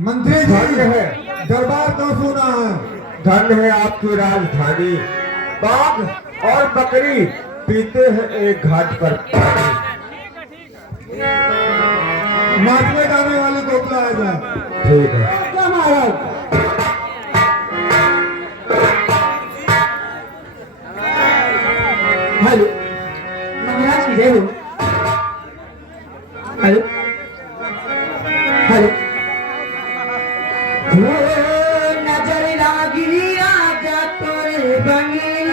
मंत्री धन्य जी है, दरबार तो सुना है। धन्य है आपकी राजधानी। बाघ और बकरी पीते हैं एक घाट पर पानी। नाचने गाने वाले को बुलाया जाए। ठीक है। क्या महाराज? हेलो महाराज की जय हो। हेलो हेलो हो नजर लागी आजा तोरे बंगील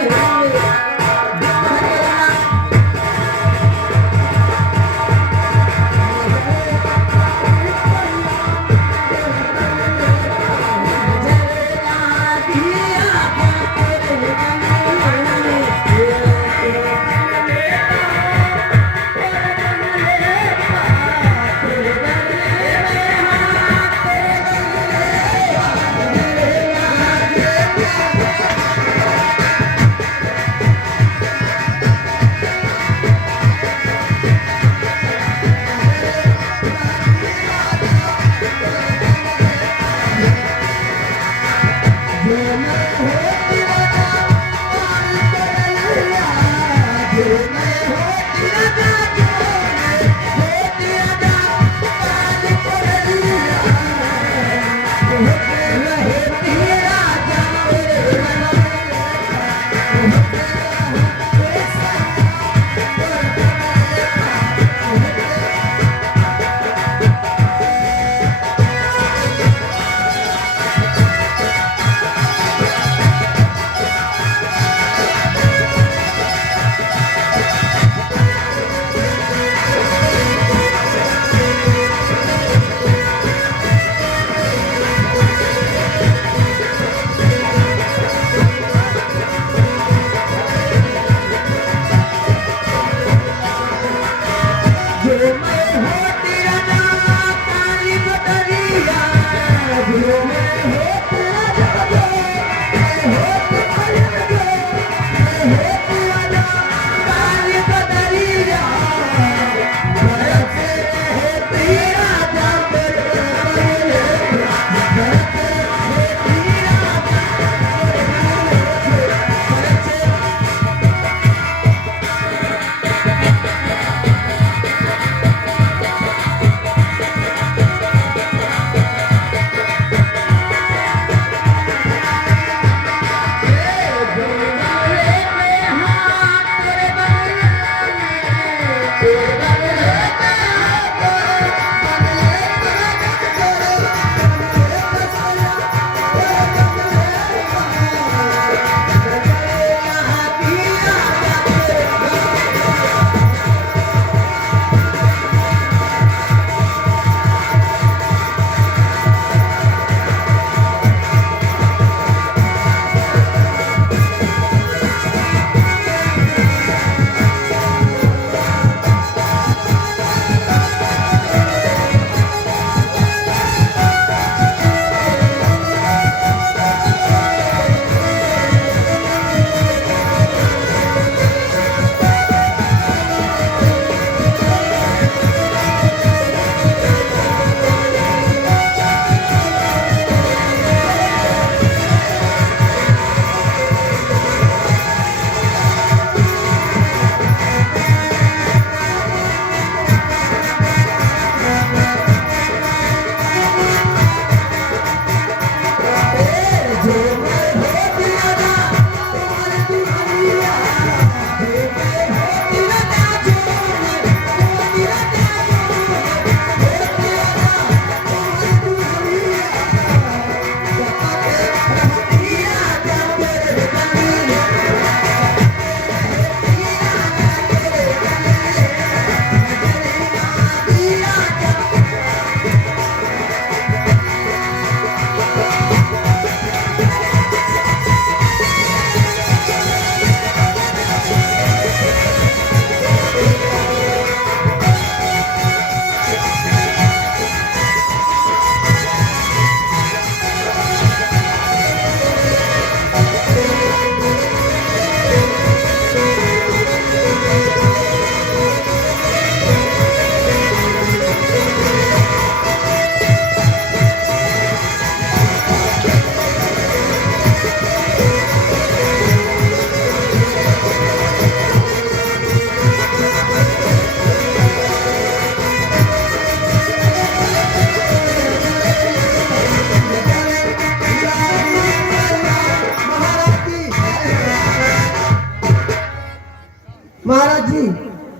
महाराज जी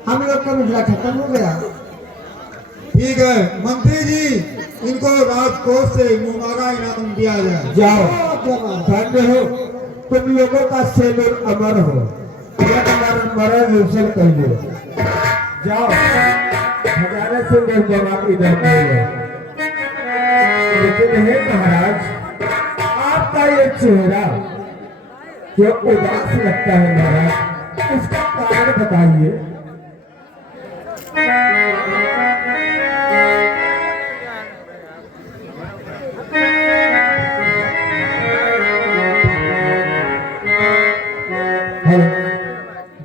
हम लोग का मुद्रा खत्म हो गया। ठीक है मंत्री जी, इनको राजकोष से मुमारा इनाम दिया जाए। जाओ धन्य हो, तुम लोगों का सेलूर अमर हो, एक मरण रोशन कर लो। जाओ खजाने से लोग जमा इधर नहीं। लेकिन हे महाराज, आपका ये चेहरा जो उदास लगता है महाराज, उसका कारण बताइए।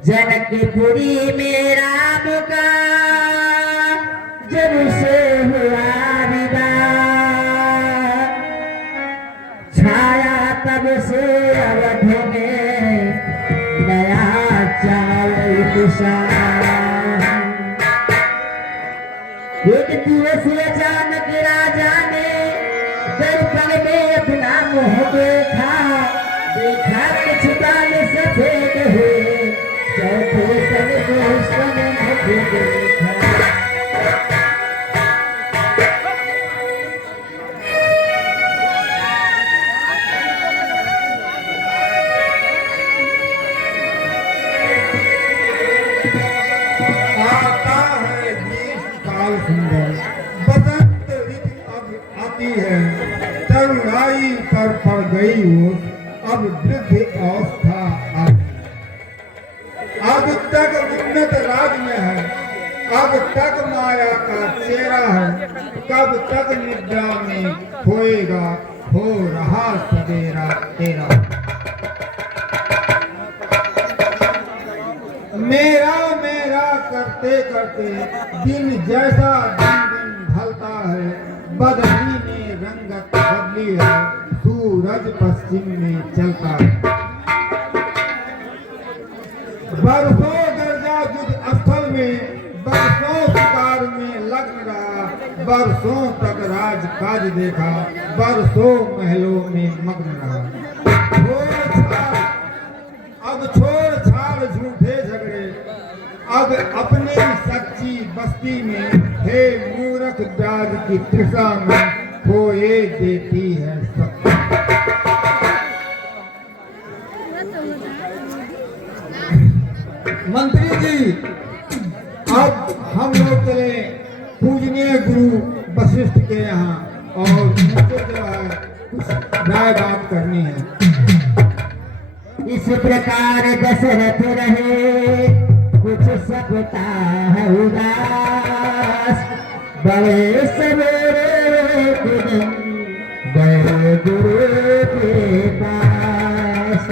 जनकपुरी में राम का जब से हुआ विवाह, छाया तब से अवध में नया चावल कुशाह। एक दिवस अचानक राजा ने दर्पण में अपना मुंह देखा, देखा कुछ बाल सफेद हुए, चौथे तन को उसने मुझे देखा। आता है ग्रीष्मकाल सुंदर, बसंत ऋतु अब आती है, तरुणाई पर पड़ गई वो, अब वृद्ध अवस्था आ गई। अब तक उन्नत राज में है, अब तक माया का चेहरा है, कब तक निद्रा में खोएगा, हो रहा सवेरा तेरा। मेरा मेरा करते करते दिन जैसा दिन दिन ढलता है, बदली में रंगत बदली है, सूरज पश्चिम में चलता है। बरसों गर्जा युद्ध स्थल में, बरसों शिकार में लग्न रहा, बरसों तक राज काज देखा, बरसों महलों में मग्न रहा। अब छोड़ छाड़ झूठे झगड़े, अब अपनी सच्ची बस्ती में, हे मूर्ख ब्याज की तृषा में खोए देती है सब। मंत्री जी, अब हम लोग चले पूजनीय गुरु वशिष्ठ के यहाँ, और उनसे जो है कुछ राय बात करनी है। इस प्रकार दशरथ रहे कुछ सकता है उदास, बड़े सवेरे दिन गए गुरु के पास।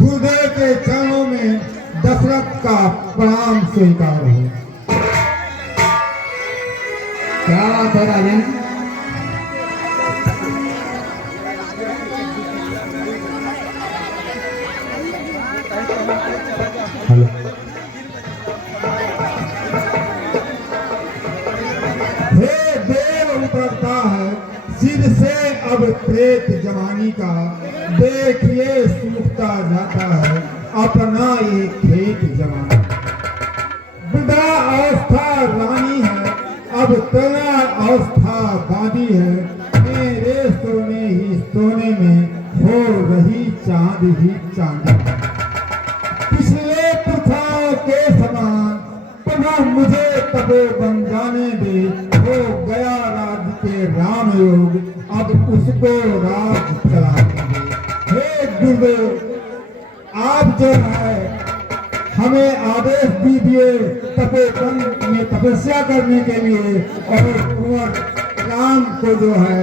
गुरुदेव के चरणों में दशरथ का प्रणाम स्वीकार हो। क्या बात है राजन? हे देव उतरता है सिर से अब प्रेत जवानी का, देखिए सूखता जाता है अपना ये खेत जवानी। वृद्धा अवस्था रानी है, अब तना अवस्था बानी है, मेरे सोने ही सोने में हो रही चांद ही चांदी। पिछले प्रथाओं के समान पुनः मुझे तबो बन जाने दे, हो गया राज के राम योग, अब उसको राज चलाने दे। हे गुरुदेव, आप जो है हमें आदेश दीजिए तपोवन में तपस्या करने के लिए और कुंवर राम को जो है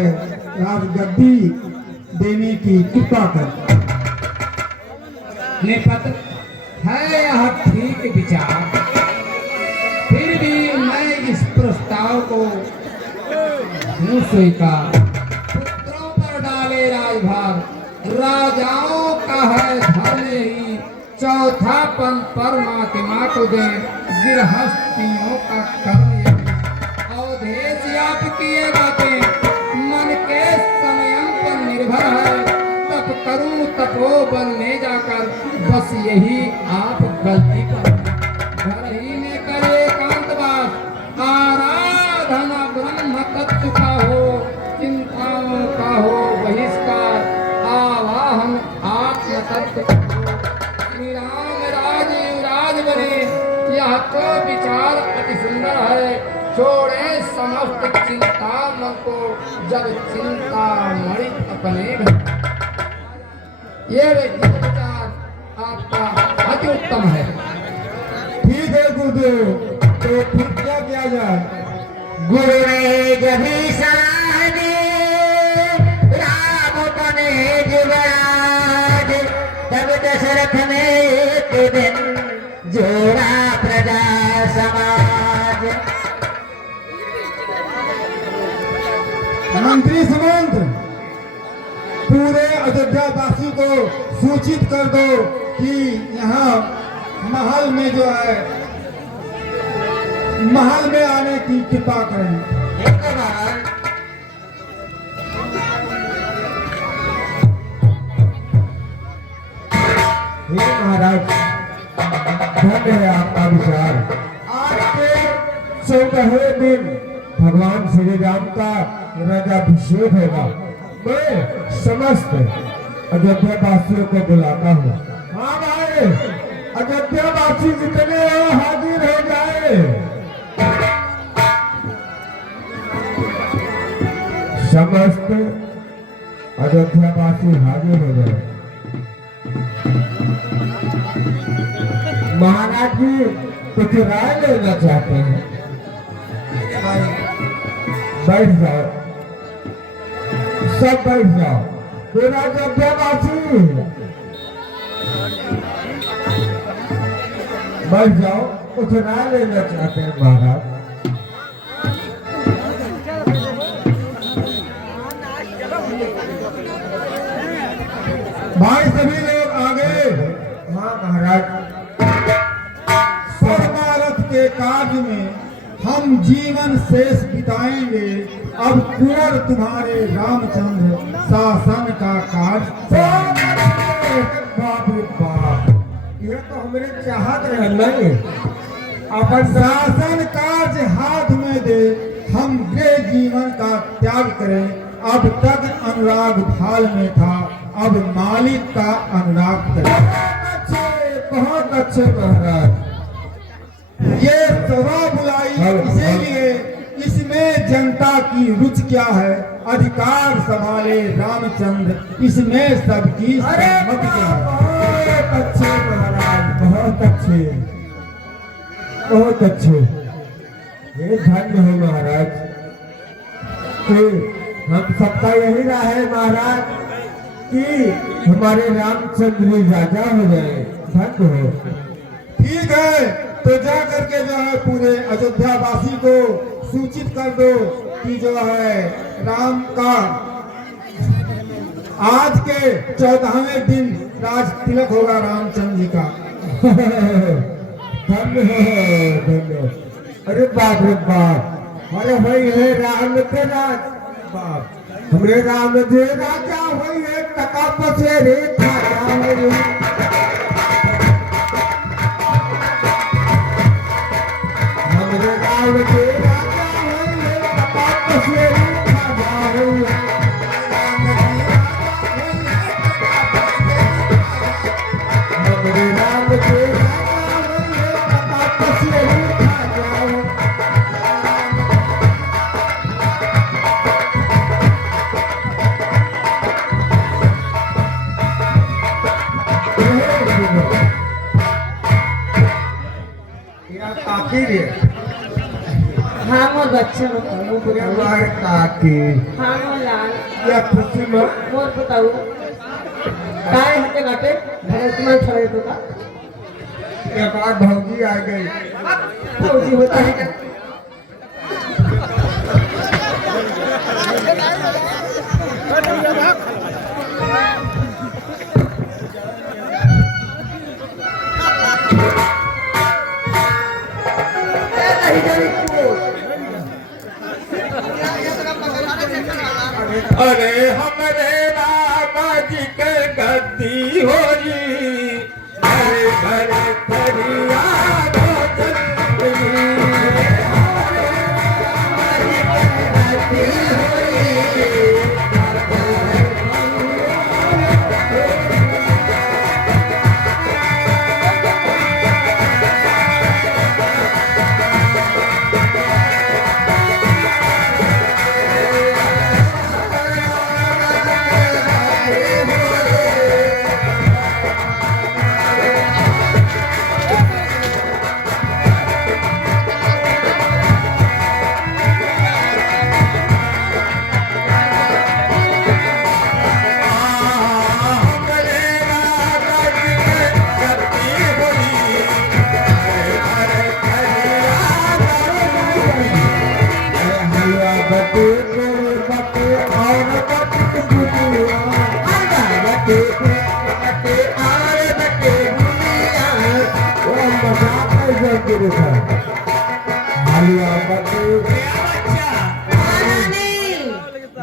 राजगद्दी देने की कृपा कर। निपत है यह ठीक विचार, फिर भी मैं इस प्रस्ताव को हूँ स्वीकार। पुत्रों पर डाले राजभार, राजाओं का है धर्म यही, चौथापन परमात्मा को दे, गृहस्थियों का कर्म यही। अवधेश आप किए बातें मन के संयम पर निर्भर है, तप करूं तपोवन में जाकर, बस यही आप गलती पर घर ही में करे एकांतवास। आराधना ब्रह्म तत्व का हो, चिंताओं का हो बहिष्कार, आवाहन आत्म तत्व का हो। श्री राम राज युवराज बने, यह तो विचार अति सुंदर है। छोड़े समस्त चिंता मन को, जब चिंता मणि अपने घर। ये विचार आपका अति उत्तम है। ठीक है गुरुदेव, तो फिर क्या किया जाए? गुरु ने जब ही सलाह दी, राम बने युवराज, तब दशरथ ने एक दिन जोड़ा प्रजा समाज। मंत्री समंत, पूरे अयोध्या वासी को सूचित कर दो कि यहाँ महल में जो है महल में आने की कृपा करें। हे महाराज, धन्य है आपका विचार। आज के 14वें दिन भगवान श्री राम का राज्याभिषेक होगा। मैं समस्त अयोध्या वासियों को बुलाता हूँ। हाँ भाई, अयोध्या वासी जितने हो हाजिर हो जाए। समस्त अयोध्या वासी हाजिर हो जाए। महाराज जी कुछ राय लेना चाहते हैं। बैठ जाओ, सब बैठ जाओ। पूरा अयोध्यावासी बैठ जाओ, कुछ राय लेना चाहते हैं महाराज। भाई सभी लोग आगे। हाँ महाराज, परमारथ के कार्य में हम जीवन शेष बिताएंगे। अब कुंवर तुम्हारे रामचंद्र शासन का कार्य। बाप रे बाप, ये तो हमारे चाहत रहे नहीं। अपन शासन कार्य हाथ में दे, हम गृह जीवन का त्याग करें। अब तक अनुराग भाल में था, अब मालिक का अनुराग करें। बहुत अच्छे महाराज। ये सभा बुलाई इसीलिए, इसमें जनता की रुचि क्या है? अधिकार संभाले रामचंद्र, इसमें सबकी सहमति क्या है? बहुत अच्छे महाराज, बहुत अच्छे, बहुत अच्छे। ये धन्य हो महाराज कि हम सबका यही राह है महाराज कि हमारे रामचंद्र जी राजा हो जाए। धन्य हो। ठीक है, तो जा करके जो है पूरे अयोध्या वासी को सूचित कर दो कि जो है राम का आज के 14वें दिन राज तिलक होगा रामचंद्र जी का। धन्य हो, धन्य हो। अरे बाप रे बाप, अरे भाई है राम के राज बाप, हमरे राम जी राजा हुई है, टका पसे रे खाजा हुई है। हमरे राम जी राजा हुई है, टका पसे रे खाजा हुई है। हमरे राम जी राजा हुई है, टका पसे रे खाजा हुई है। हाँ मोर बच्चा बताओ पूरे मार काकी हाँ मोर लाल या खुशी में मोर बताओ काय हटे घाटे भगत तुम्हारे छड़े तो का एक बार भौजी आ गई तो जी होता है क्या अरे हमारे बाबा जी के गद्दी हो जी अरे घरे फरियाद हो जल्दी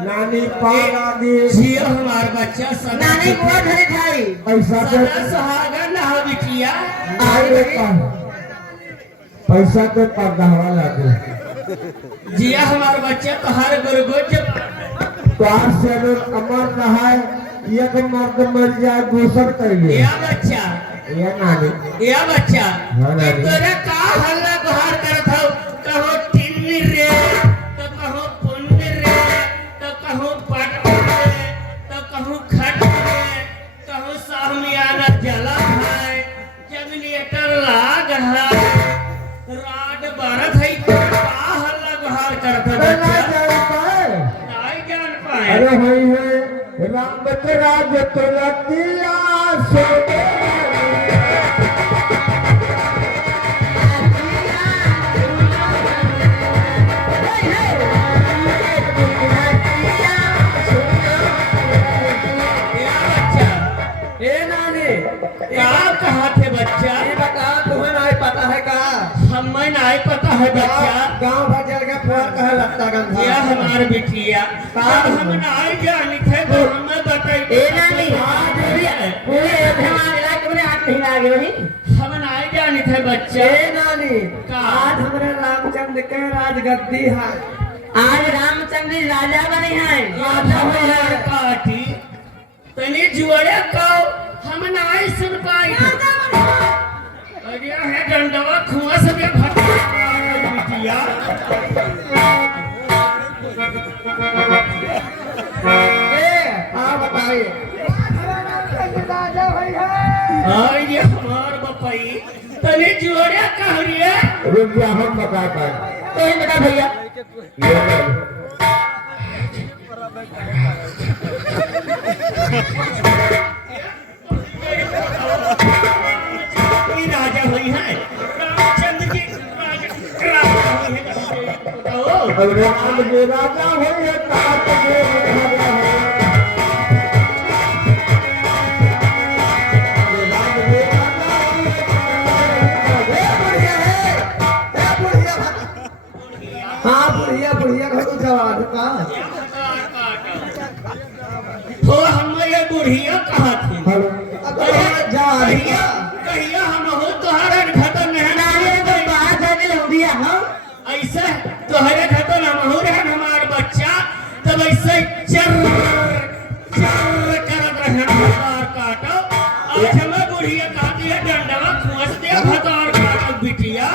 नानी पाला दी जियो हमार बच्चा सदा नानी बुआ घरे खाई पैसा के सदा सुहागन ना हो बिटिया आगे पैसा के पर्दावा लागे जिया हमार बच्चा तोहार गुरगुज तोहार से अमर रहा एक मर्द मर जाए दूसर करिए या बच्चा ये नानी या बच्चा हाँ, नानी। तोरे का हल्ला गुहार करत हो कहो टिन्नी रे तो कहो पुन्नी रे तो कहो पट रे तो कहो खट रे कहो साहमियाना जला है जनरेटर लाग है राड बरत है तो का हल्ला गुहार करत हो अरे ना बच्चा जान पाए नहीं जान पाए अरे वही है राम के राज तुलतिया सोने ए नानी क्या कहा थे बच्चा बता तुम्हें नहीं पता है का हमें नहीं पता है बच्चा गांव भर जल के फोन कहे लगता गंधा यह हमार बिटिया अब हम नहीं जानी थे तो हमें बताइए ए नानी पूरे हमारे इलाके में हाथ नहीं लागे वही हम नहीं जानी थे बच्चा ए नानी का? आज हमारे रामचंद्र के राजगद्दी है आज रामचंद्र राजा बने हैं राजा भैया काटी तनी जुआड़े को हम नहीं सुन पाई अरे है डंडवा खुआ से भी भटका बिटिया हाँ बताइए हाँ ये हमार बपाई तनी जुआड़े कह रही है रुक जा हम बता पाए तो ही बता भैया ये राजा हुई है रामचंद्र की राजा हुई है बताओ अब राम के राजा हो ये तात के राजा हो राम के राजा हाँ बुढ़िया बुढ़िया घर को जवाब का तो हम ये बुढ़िया कहा थी अब जवाब कहिया कहिया हम हो तोहरा खतन नहीं तो बात है लौड़िया हम ऐसे तोहरे खतन हम हो रहे हमार बच्चा तब ऐसे चर चर करत रहे भतार काटो आज हमें बुढ़िया कहती है डंडवा खुस दे भतार काटो बिटिया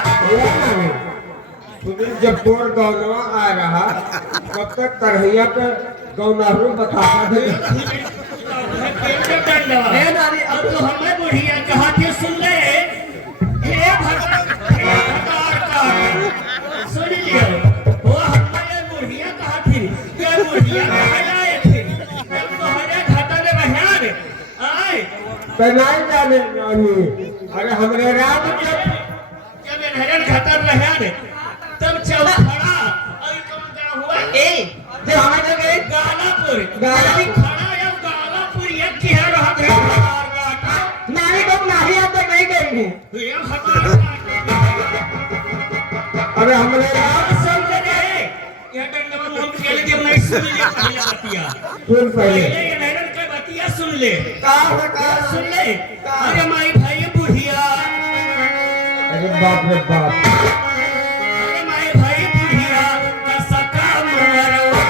सुनील जब तोर गौनवा आ रहा तब तक तरहिया के गौनारू बताता थे डंडवा अब तो हमें बुढ़िया कहती सुन ले हे भतार काटो सुन लियो बुढ़िया कहाँ जाए थे जब तोहरे घाटा में बहिया रे आए तो नहीं जाने अभी अरे हमरे रात जब इन्हें खतर रहा रे तब चौखड़ा और कौन गाँव हुआ ए जो हमारे जो गए गालापुर खड़ा या गालापुर एक की है रहा थे नानी को नानी अब तक नहीं करेंगे ये अरे हमरे रात सुन ले ये डंडा में मुंह के लिए नहीं सुन ले पहले बतिया सुन पहले ये नैरन के बतिया सुन ले का सुन ले अरे माई भाई बुढ़िया अरे बाप रे बाप अरे माई भाई बुढ़िया कैसा काम मरवा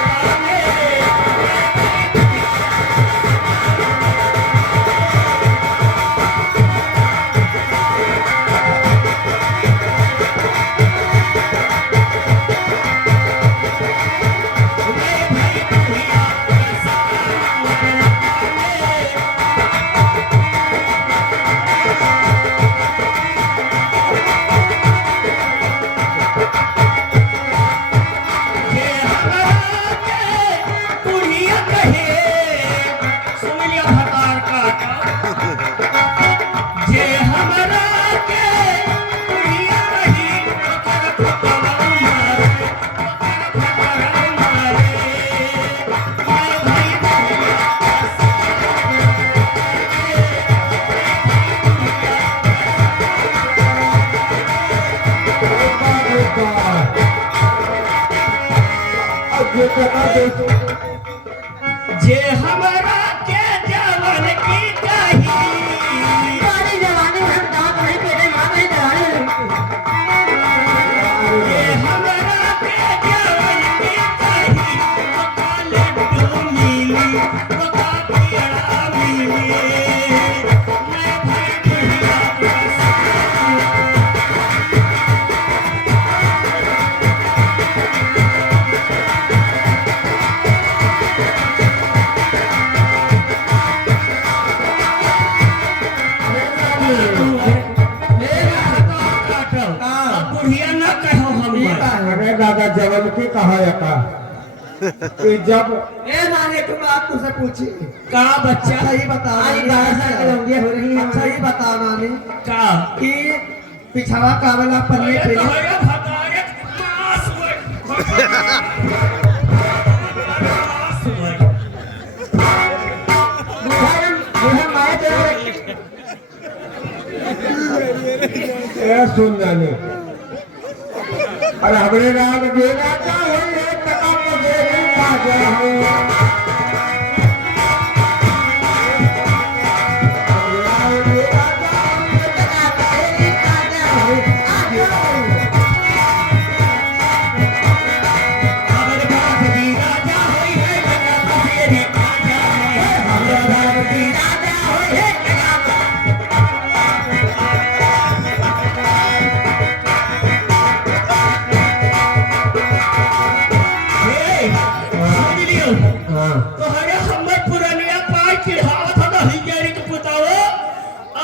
जे हमारा के जवान की कही हमारी जवानी में हम दांत नहीं पेटे मां नहीं डराने जे हमारा के जवान की कही पका लड्डू मिली पका पियड़ा मिली मैं भाई बुढ़िया बुढ़िया न कहो हम अरे दादा जवन की कहा का कि जब ए नानी तुम आप तुझसे पूछी का बच्चा सही बता आई 12 साल की लंबी हो रही है सही बता नानी का कि पिछावा कावला पन्ने पे तोहरा भतारे मास हुए मुझे माए तेरे ए सुन जाने अरे हमरे रात बेरा का होई है तका को दे पाजा हो हमर बाप की राजा होई है बना तेरी राजा है हमर बाप की राजा होई है हां तोहरे हमर पुरनिया पाई चिढ़ावत था हिजरी के पुताओ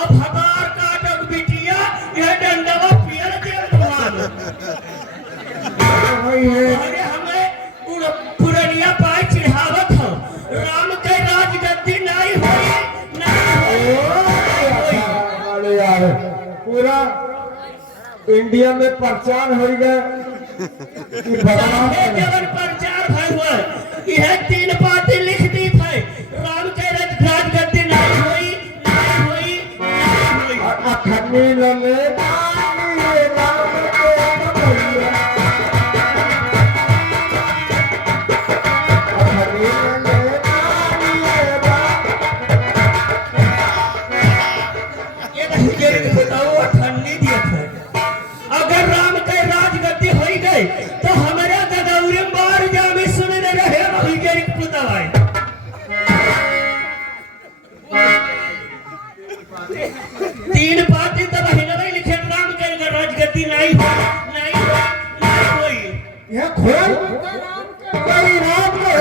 अब हमार काटक बिटिया ये डंडवा पियर के मान होई है तोहरे हमें पुरनिया पाई चिढ़ावत हो राम के राजगद्दी नहीं होई अरे यार पूरा इंडिया में प्रचार हो गया कि भगवान सारे जगन प्रचार भय हुआ यह 3 पार्टी लिख दी है राम के राजगद्दी नहीं होई नहीं होई नहीं होई अखनी लले ये राम के भैया अखनी लले ये राम ये तो हिजरी के बताओ ठंडी दिया था अगर राम के राजगद्दी होई गई तो हमारे गदौरी मार जामे सुनने रहे हिजरी के पुतावाई 3 पार्टी तब हिनवे लिखे राम के राजगद्दी नहीं होई नहीं होई ये खोल कोई राम के